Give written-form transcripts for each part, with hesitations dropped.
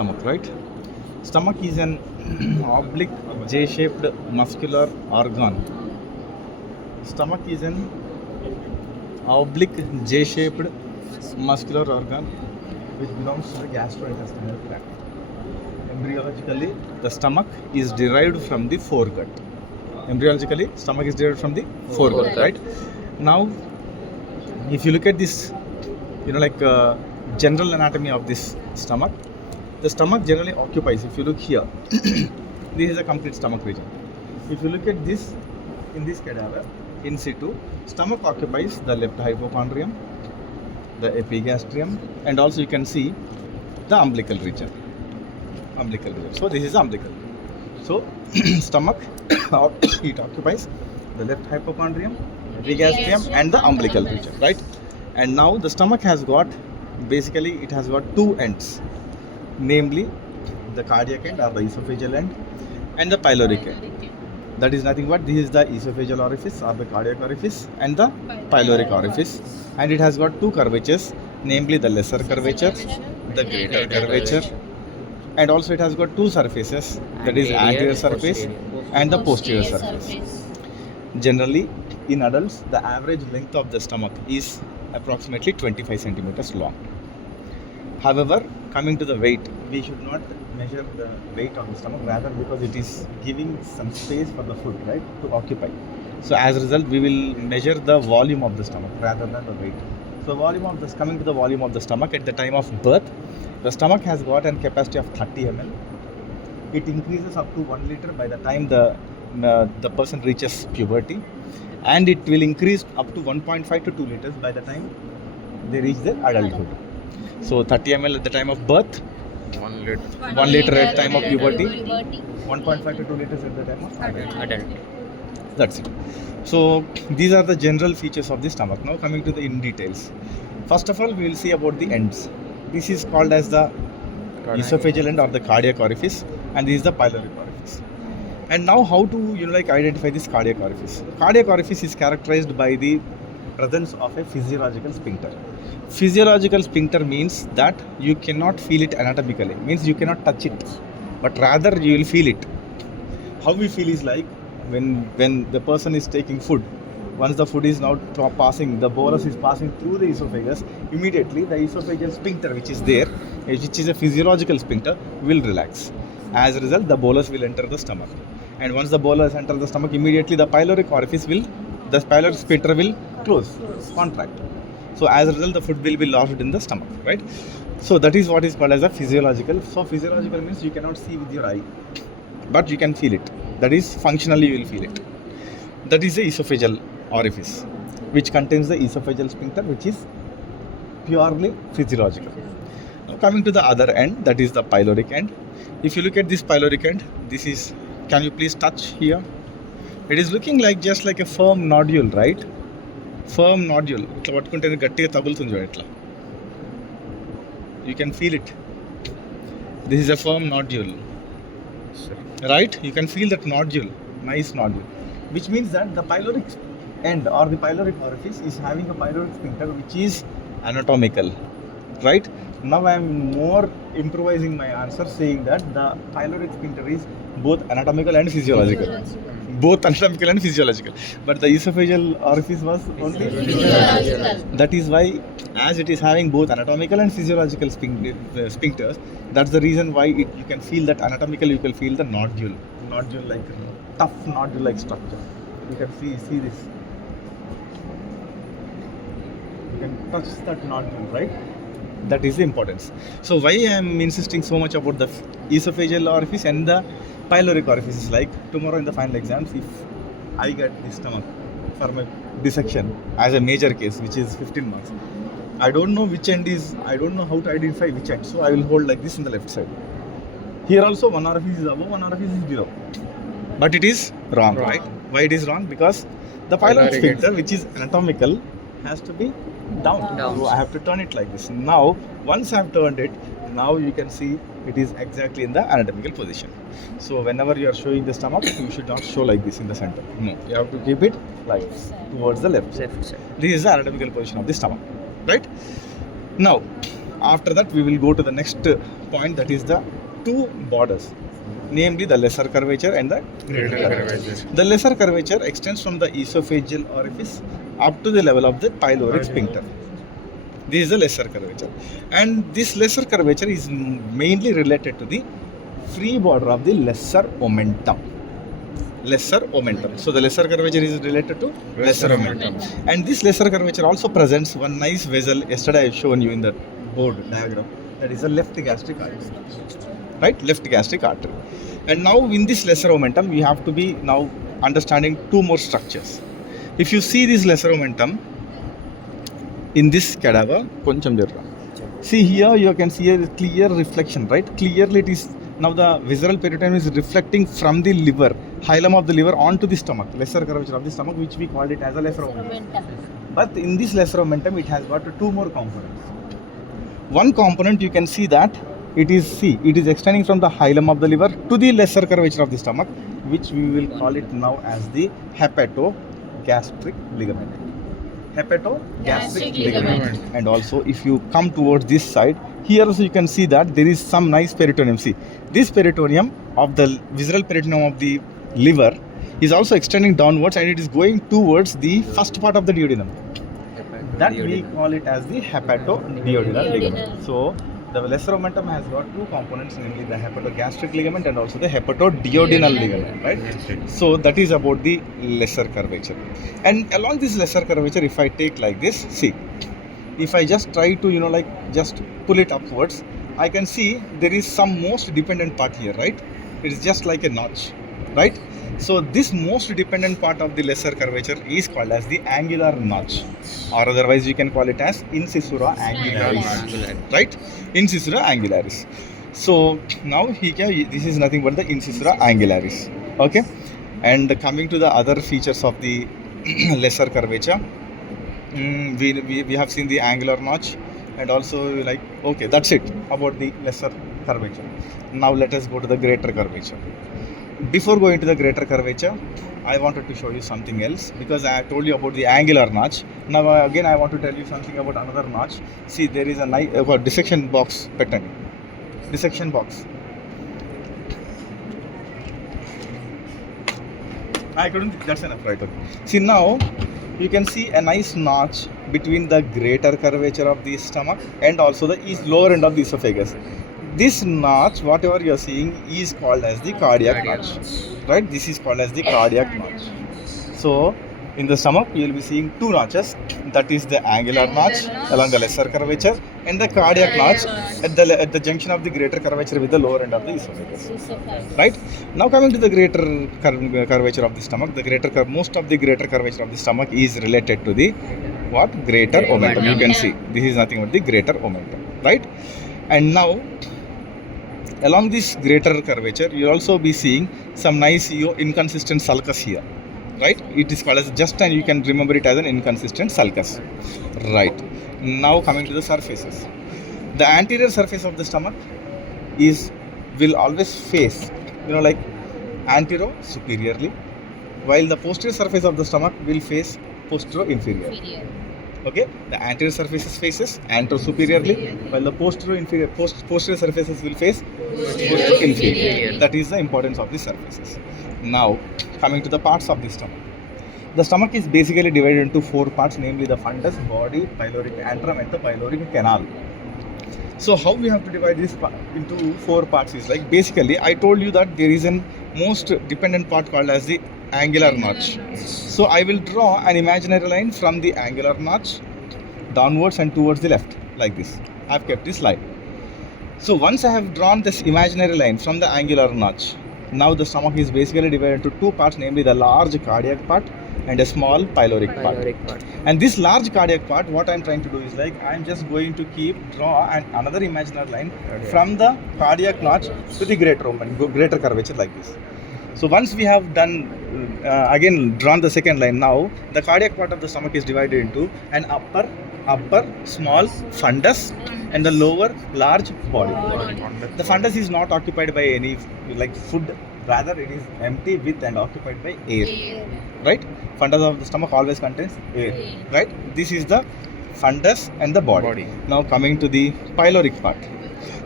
stomach, right? Stomach is an oblique J-shaped muscular organ. Stomach is an oblique J-shaped muscular organ which belongs to the gastrointestinal tract. Embryologically, the stomach is derived from the foregut. Embryologically, stomach is derived from the foregut, right? Now, if you look at this, general anatomy of this stomach, the stomach generally occupies, if you look here, this is a complete stomach region. If you look at this, in this cadaver, in situ, stomach occupies the left hypochondrium, the epigastrium, and also you can see the umbilical region. So this is umbilical. So stomach, it occupies the left hypochondrium, epigastrium, and the umbilical region, right? And now the stomach has got, basically it has got two ends, namely the cardiac end or the esophageal end and the pyloric end. That is nothing but this is the esophageal orifice or the cardiac orifice and the pyloric orifice, and it has got two curvatures, namely the lesser curvature, the greater curvature, and also it has got two surfaces, that is anterior surface and the posterior surface. Generally, in adults, the average length of the stomach is approximately 25 centimeters long. However, coming to the weight, we should not measure the weight of the stomach, rather because it is giving some space for the food, right, to occupy. So as a result, we will measure the volume of the stomach rather than the weight. So coming to the volume of the stomach, at the time of birth, the stomach has got a capacity of 30 ml. It increases up to 1 liter by the time the person reaches puberty, and it will increase up to 1.5 to 2 liters by the time they reach their adulthood. So 30 ml at the time of birth, 1 liter at the time of puberty, 1.5 to 2 liters at the time of adult. That's it. So these are the general features of the stomach. Now coming to the in details. First of all, we will see about the ends. This is called as the esophageal end or the cardiac orifice, and this is the pyloric orifice. And now how to identify this cardiac orifice? Cardiac orifice is characterized by the presence of a physiological sphincter. Physiological sphincter means that you cannot feel it anatomically, means you cannot touch it, but rather you will feel it. How we feel is like when the person is taking food, once the food is now passing, the bolus is passing through the esophagus, immediately the esophageal sphincter which is there, which is a physiological sphincter, will relax. As a result, the bolus will enter the stomach. And once the bolus enters the stomach, immediately the pyloric sphincter will close, contract. So as a result, the food will be lodged in the stomach, right? So that is what is called as a physiological. So physiological means you cannot see with your eye, but you can feel it. That is, functionally you will feel it. That is the esophageal orifice, which contains the esophageal sphincter, which is purely physiological. Now coming to the other end, that is the pyloric end. If you look at this pyloric end, this is, can you please touch here? It is looking like just like a firm nodule, right? Firm nodule. You can feel it. This is a firm nodule, right? You can feel that nodule, nice nodule, which means that the pyloric end or the pyloric orifice is having a pyloric sphincter which is anatomical, right? Now I am more improvising my answer, saying that the pyloric sphincter is both anatomical and physiological. Both anatomical and physiological. But the esophageal orifice was only physiological. That is why, as it is having both anatomical and physiological sphincters, that's the reason why you can feel that anatomically you can feel the nodule like tough nodule like structure. You can see this. You can touch that nodule, right? That is the importance. So why I am insisting so much about the esophageal orifice and the pyloric orifice is like, tomorrow in the final exams, if I get this stomach for my dissection as a major case, which is 15 marks, I don't know which end is, I don't know how to identify which end, so I will hold like this in the left side. Here also one orifice is above, one orifice is below, but it is wrong, right? Why it is wrong? Because the pyloric sphincter, which is anatomical, has to be down. So I have to turn it like this. Now once I have turned it, now you can see it is exactly in the anatomical position. So whenever you are showing the stomach, you should not show like this in the center. No, you have to keep it like towards the left side. This is the anatomical position of the stomach, right? Now After that, we will go to the next point, that is the two borders, namely the lesser curvature and the greater curvature. The lesser curvature extends from the esophageal orifice up to the level of the pyloric sphincter. This is the lesser curvature, and this lesser curvature is mainly related to the free border of the lesser omentum. Lesser omentum. So the lesser curvature is related to lesser omentum, and this lesser curvature also presents one nice vessel. Yesterday I have shown you in the board diagram. That is the left gastric artery, right? Left gastric artery. And now in this lesser omentum, we have to be now understanding two more structures. If you see this lesser omentum in this cadaver, see here you can see a clear reflection, right? Clearly it is now the visceral peritoneum is reflecting from the liver, hilum of the liver onto the stomach, lesser curvature of the stomach, which we called it as a lesser omentum. But in this lesser omentum, it has got two more components. One component you can see that it is extending from the hilum of the liver to the lesser curvature of the stomach, which we will call it now as the hepatogastric ligament. Hepatogastric ligament. And also if you come towards this side, here also you can see that there is some nice peritoneum. See, this peritoneum of the visceral peritoneum of the liver is also extending downwards, and it is going towards the first part of the duodenum. That we call it as the hepatoduodenal ligament. So the lesser omentum has got two components, namely the hepatogastric ligament and also the hepatoduodenal ligament, right? So that is about the lesser curvature. And along this lesser curvature, if I take like this, see, if I just try to just pull it upwards, I can see there is some most dependent part here, right? It is just like a notch, right? So this most dependent part of the lesser curvature is called as the angular notch, or otherwise you can call it as incisura angularis, right? Incisura angularis. So now this is nothing but the incisura angularis, okay? And coming to the other features of the lesser curvature, we have seen the angular notch, and also okay, that's it about the lesser curvature. Now let us go to the greater curvature. Before going to the greater curvature, I wanted to show you something else, because I told you about the angular notch. Now again I want to tell you something about another notch. See, there is a nice dissection box pattern. Dissection box. That's enough, right? Okay. See, now you can see a nice notch between the greater curvature of the stomach and also the lower end of the esophagus. This notch, whatever you are seeing, is called as the cardiac notch, right? This is called as the cardiac notch. So in the stomach, you will be seeing two notches. That is the angular notch along the lesser curvature, and the cardiac notch at the junction of the greater curvature with the lower end of the esophagus. Right? Now coming to the greater curvature of the stomach, most of the greater curvature of the stomach is related to the what? Greater omentum. You can see this is nothing but the greater omentum, right? And now along this greater curvature, you will also be seeing some nice inconsistent sulcus here, right? It is called as and you can remember it as an inconsistent sulcus, right? Now coming to the surfaces, the anterior surface of the stomach will always face antero superiorly, while the posterior surface of the stomach will face postero inferior. Okay, the anterior surfaces faces antero superiorly, while the posterior surfaces will face postero inferior. That is the importance of the surfaces. Now coming to the parts of the stomach. The stomach is basically divided into four parts, namely the fundus, body, pyloric antrum, and the pyloric canal. So how we have to divide this into four parts is basically I told you that there is a most dependent part called as the angular notch. So I will draw an imaginary line from the angular notch downwards and towards the left like this. I have kept this line. So once I have drawn this imaginary line from the angular notch, now the stomach is basically divided into two parts, namely the large cardiac part and a small pyloric part. And this large cardiac part, what I am trying to do is I am just going to draw another imaginary line from the cardiac notch to the greater curvature like this. So once we have done again drawn the second line, now the cardiac part of the stomach is divided into an upper small fundus and the lower large body. The fundus is not occupied by any food, rather it is empty with and occupied by air. Right? Fundus of the stomach always contains air. Right? This is the fundus and the body. Now coming to the pyloric part.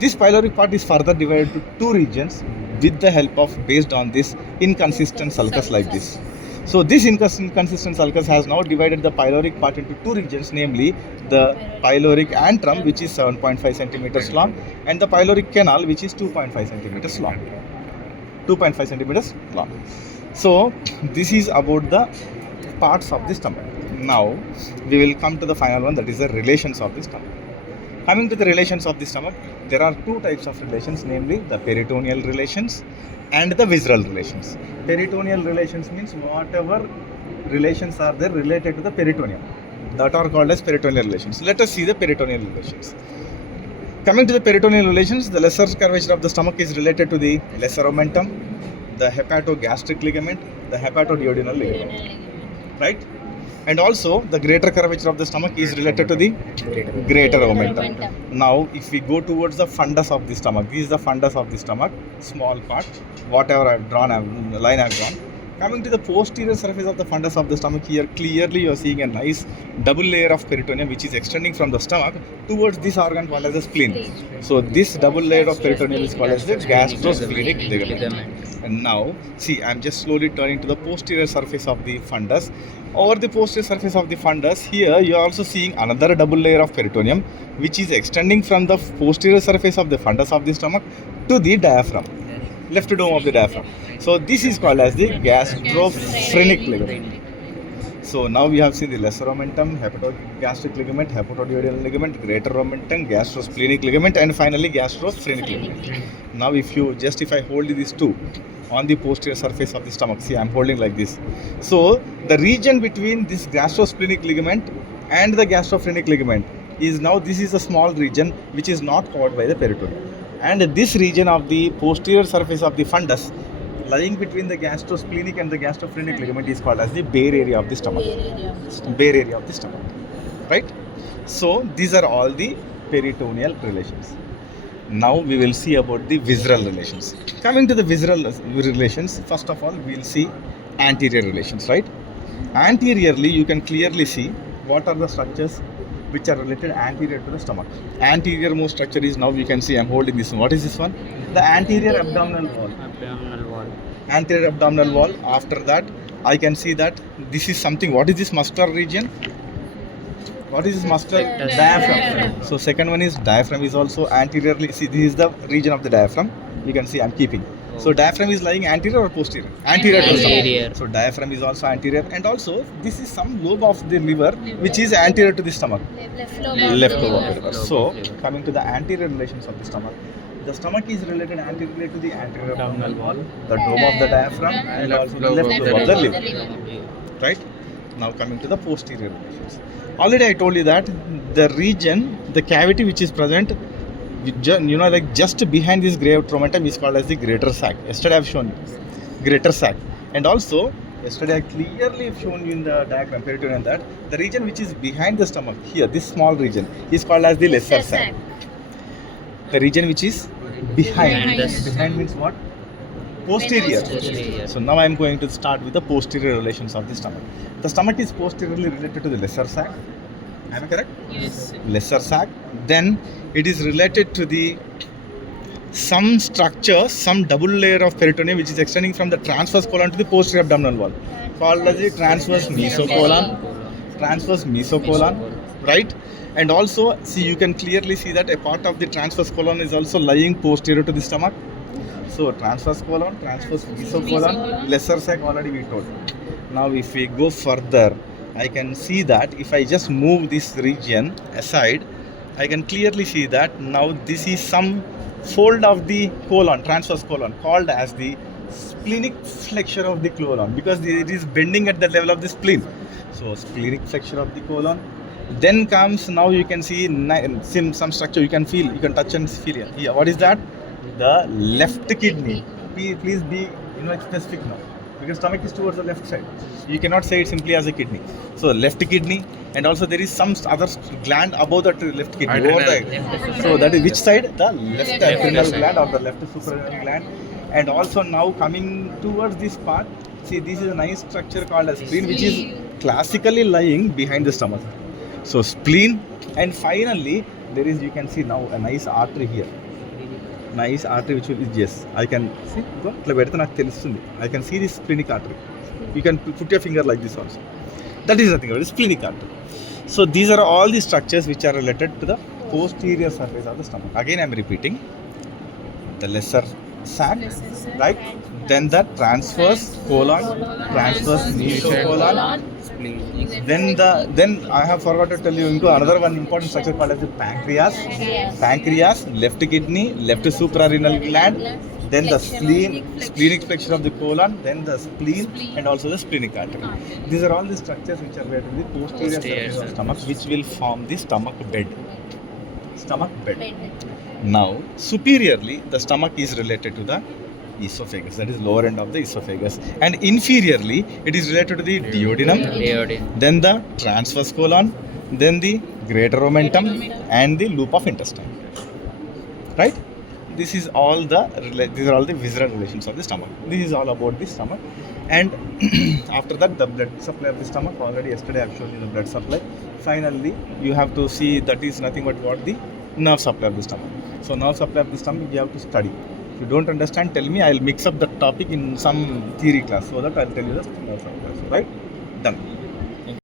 This pyloric part is further divided to two regions with the help of based on this inconsistent sulcus like this. So this inconsistent sulcus has now divided the pyloric part into two regions, namely the pyloric antrum, which is 7.5 centimeters long, and the pyloric canal, which is 2.5 centimeters long. 2.5 centimeters long. So this is about the parts of the stomach. Now we will come to the final one, that is the relations of the stomach. Coming to the relations of the stomach, there are two types of relations, namely the peritoneal relations and the visceral relations. Peritoneal relations means whatever relations are there related to the peritoneum, that are called as peritoneal relations. Let us see the peritoneal relations. Coming to the peritoneal relations, the lesser curvature of the stomach is related to the lesser omentum, the hepatogastric ligament, the hepatoduodenal ligament, right? And also the greater curvature of the stomach is related to the greater omentum. Now if we go towards the fundus of the stomach, this is the fundus of the stomach, small part, whatever I've drawn, line I've drawn. Coming to the posterior surface of the fundus of the stomach, here clearly you are seeing a nice double layer of peritoneum which is extending from the stomach towards this organ called as the spleen. So this double layer of peritoneum is called as the gastrosplenic ligament. And now see, I am just slowly turning to the posterior surface of the fundus. Over the posterior surface of the fundus, here you are also seeing another double layer of peritoneum which is extending from the posterior surface of the fundus of the stomach to the diaphragm, left dome of the diaphragm. So this is called as the gastrophrenic ligament. So now we have seen the lesser omentum, hepatogastric ligament, hepatoduodenal ligament, greater omentum, gastrosplenic ligament, and finally gastrophrenic ligament. Now if I hold these two on the posterior surface of the stomach, see I am holding like this. So the region between this gastrosplenic ligament and the gastrophrenic ligament is now, this is a small region which is not covered by the peritoneum. And this region of the posterior surface of the fundus lying between the gastrosplenic and the gastrophrenic ligament is called as the bare area of the stomach. Bare area of the stomach, right? So these are all the peritoneal relations. Now we will see about the visceral relations. Coming to the visceral relations, first of all we will see anterior relations, right? Anteriorly you can clearly see what are the structures which are related anterior to the stomach. Anterior most structure is, now you can see I am holding this one. What is this one? The anterior abdominal wall. Anterior abdominal wall. After that I can see that this is something. What is this muscular region? What is this muscular? Diaphragm. So second one is diaphragm is also anteriorly. See, this is the region of the diaphragm. You can see I'm keeping. So diaphragm is lying anterior or posterior? Anterior to the stomach. So diaphragm is also anterior, and also this is some lobe of the liver which is anterior to the stomach. Left lobe of the liver. So coming to the anterior relations of the stomach. The stomach is related anteriorly to the anterior abdominal wall, the dome of the diaphragm, and also the left lobe of the liver. Right? Now coming to the posterior relations. Already I told you that the region, the cavity which is present, like just behind this greater omentum is called as the greater sac. Yesterday I have shown you greater sac, and also yesterday I clearly shown you in the diagram peritoneum that the region which is behind the stomach here, this small region, is called as the lesser sac. The region which is behind means what? Posterior. So now I am going to start with the posterior relations of the stomach. The stomach is posteriorly related to the lesser sac. Am I correct? Yes. Lesser sac. Then it is related to the some structure, some double layer of peritoneum which is extending from the transverse colon to the posterior abdominal wall, called as the transverse mesocolon. Transverse mesocolon, right? And also, see, you can clearly see that a part of the transverse colon is also lying posterior to the stomach. So transverse colon, transverse mesocolon, lesser sac already we told. Now if we go further, I can see that if I just move this region aside, I can clearly see that now this is some fold of the colon, transverse colon, called as the splenic flexure of the colon, because it is bending at the level of the spleen. So splenic flexure of the colon. Then comes, now you can see some structure, you can feel, you can touch and feel here. Here, what is that? The left kidney. Please be specific now, because stomach is towards the left side. You cannot say it simply as a kidney. So left kidney, and also there is some other gland above that left kidney. Over the, so that is which side? The left adrenal gland or the left suprarenal gland. And also now coming towards this part, see, this is a nice structure called as spleen, which is classically lying behind the stomach. So spleen, and finally there is, you can see now a nice artery here. Nice artery which will, yes, I can see. ఇట్లా పెడితే నాకు తెలుస్తుంది. I can see this splenic artery. You can put your finger like this also. That is nothing but splenic artery. So these are all the structures which are related to the posterior surface of the stomach. Again I am repeating. The lesser sac, right? Then the transverse colon, transverse mesocolon. Then I have forgot to tell you into another one important structure called as the pancreas. Pancreas, left kidney, left suprarenal gland. Then the spleen, splenic flexure of the colon. Then the spleen and also the splenic artery. These are all the structures which are related to the posterior surface of stomach, which will form the stomach bed. Stomach bed. Now, superiorly, the stomach is related to the esophagus, that is lower end of the esophagus, and inferiorly, it is related to the duodenum, then the transverse colon, then the greater omentum, and the loop of intestine. Right? These are all the visceral relations of the stomach. This is all about the stomach, and after that, the blood supply of the stomach. Already yesterday I have shown you the blood supply. Finally, you have to see that is nothing but what the nerve supply of the stomach. So nerve supply of the stomach you have to study. If you don't understand, tell me. I will mix up the topic in some theory class so that I will tell you the nerve supply. Right? Done.